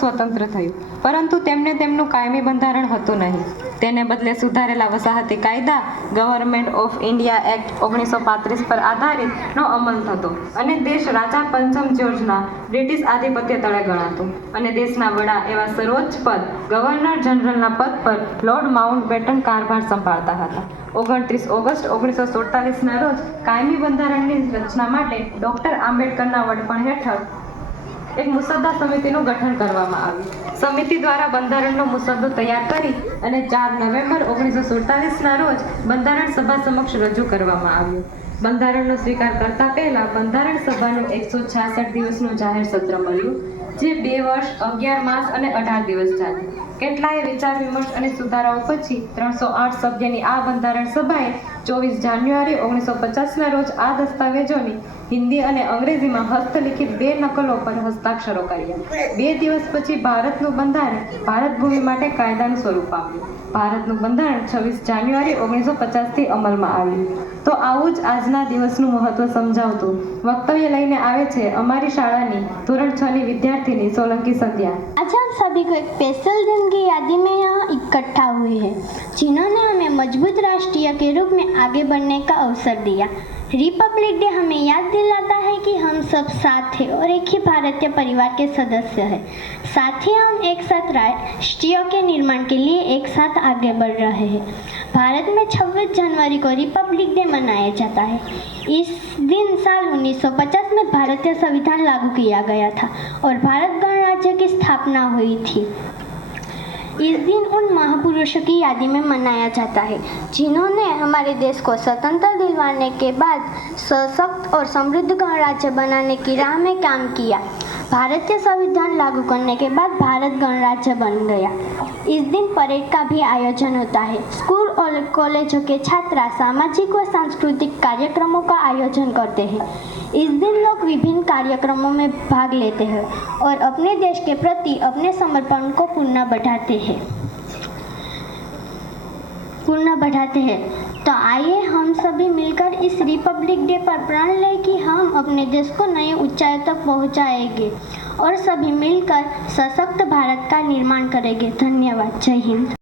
સ્વતંત્ર થયું, પરંતુ તેમને તેમનું કાયમી બંધારણ હતું નહીં. તેને બદલે સુધારેલા વસાહતી કાયદા ગવર્મેન્ટ ઓફ ઇન્ડિયા એક્ટ 1935 પર આધારિત નો અમલ થતો અને દેશ રાજા પંચમ જ્યોર્જના બ્રિટિશ આધિપત્ય તળે ગણાતું અને દેશના વડા એવા સર્વોચ્ચ પદ ગવર્નર જનરલના પદ પર લોર્ડ માઉન્ટબેટન કારભાર સંભાળતા હતા. 29 ઓગસ્ટ 1947ના રોજ કાયમી બંધારણની રચના માટે ડોક્ટર આંબેડકરના વડપણ હેઠળ એક મુસદ્દા સમિતિનું ગઠન કરવામાં આવ્યું. સમિતિ દ્વારા બંધારણનો મુસદ્દો તૈયાર કરી અને 4 નવેમ્બર 1947ના રોજ બંધારણ સભા સમક્ષ રજૂ કરવામાં આવ્યું. બંધારણનો સ્વીકાર કરતા પહેલા બંધારણ સભાનું 166 દિવસનું જાહેર સત્ર મળ્યું, જે 2 વર્ષ 11 માસ અને 18 દિવસ ચાલ્યું. કેટલાય વિચાર વિમર્શ અને સુધારાઓ પછી 308 સભ્યની આ બંધારણ સભાએ 24 જાન્યુઆરી 1950ના રોજ આ દસ્તાવેજોની હિન્દી અને અંગ્રેજીમાં હસ્તલિખિત 2 નકલો પર હસ્તાક્ષરો કર્યા. 2 દિવસ પછી ભારતનું બંધારણ ભારત ભૂમિ માટે કાયદાનું સ્વરૂપ આપ્યું. ભારતનું બંધારણ 26 જાન્યુઆરી 1950થી અમલમાં આવ્યું. તો આવું જ આજના દિવસનું મહત્વ સમજાવતું વક્તવ્ય લઈને આવે છે અમારી શાળાની ધોરણ 6ની विद्यार्थिनी सोलंकी संध्या। आज हम सभी को एक स्पेशल दिन की याद में यहाँ इकट्ठा हुए हैं, जिन्होंने हमें मजबूत राष्ट्रीय के रूप में आगे बढ़ने का अवसर दिया। रिपब्लिक डे हमें याद दिलाता है कि हम सब साथ हैं और एक ही भारतीय परिवार के सदस्य हैं। साथ ही हम एक साथ राष्ट्रीय के निर्माण के लिए एक साथ आगे बढ़ रहे हैं। भारत में 26 जनवरी को रिपब्लिक डे मनाया जाता है। इस दिन साल 1950 में भारतीय संविधान लागू किया गया था और भारत गणराज्य की स्थापना हुई थी। इस दिन उन महापुरुषों की याद में मनाया जाता है जिन्होंने हमारे देश को स्वतंत्र दिलवाने के बाद सशक्त और समृद्ध गणराज्य बनाने की राह में काम किया। भारतीय संविधान लागू करने के बाद भारत गणराज्य बन गया। इस दिन परेड का भी आयोजन होता है। स्कूल और कॉलेजों के छात्र सामाजिक व सांस्कृतिक कार्यक्रमों का आयोजन करते हैं। इस दिन लोग विभिन्न कार्यक्रमों में भाग लेते हैं और अपने देश के प्रति अपने समर्पण को पूर्ण बढ़ाते हैं। तो आइए हम सभी मिलकर इस रिपब्लिक डे पर प्रण लें कि हम अपने देश को नई ऊंचाई तक पहुंचाएंगे और सभी मिलकर सशक्त भारत का निर्माण करेंगे। धन्यवाद। जय हिंद।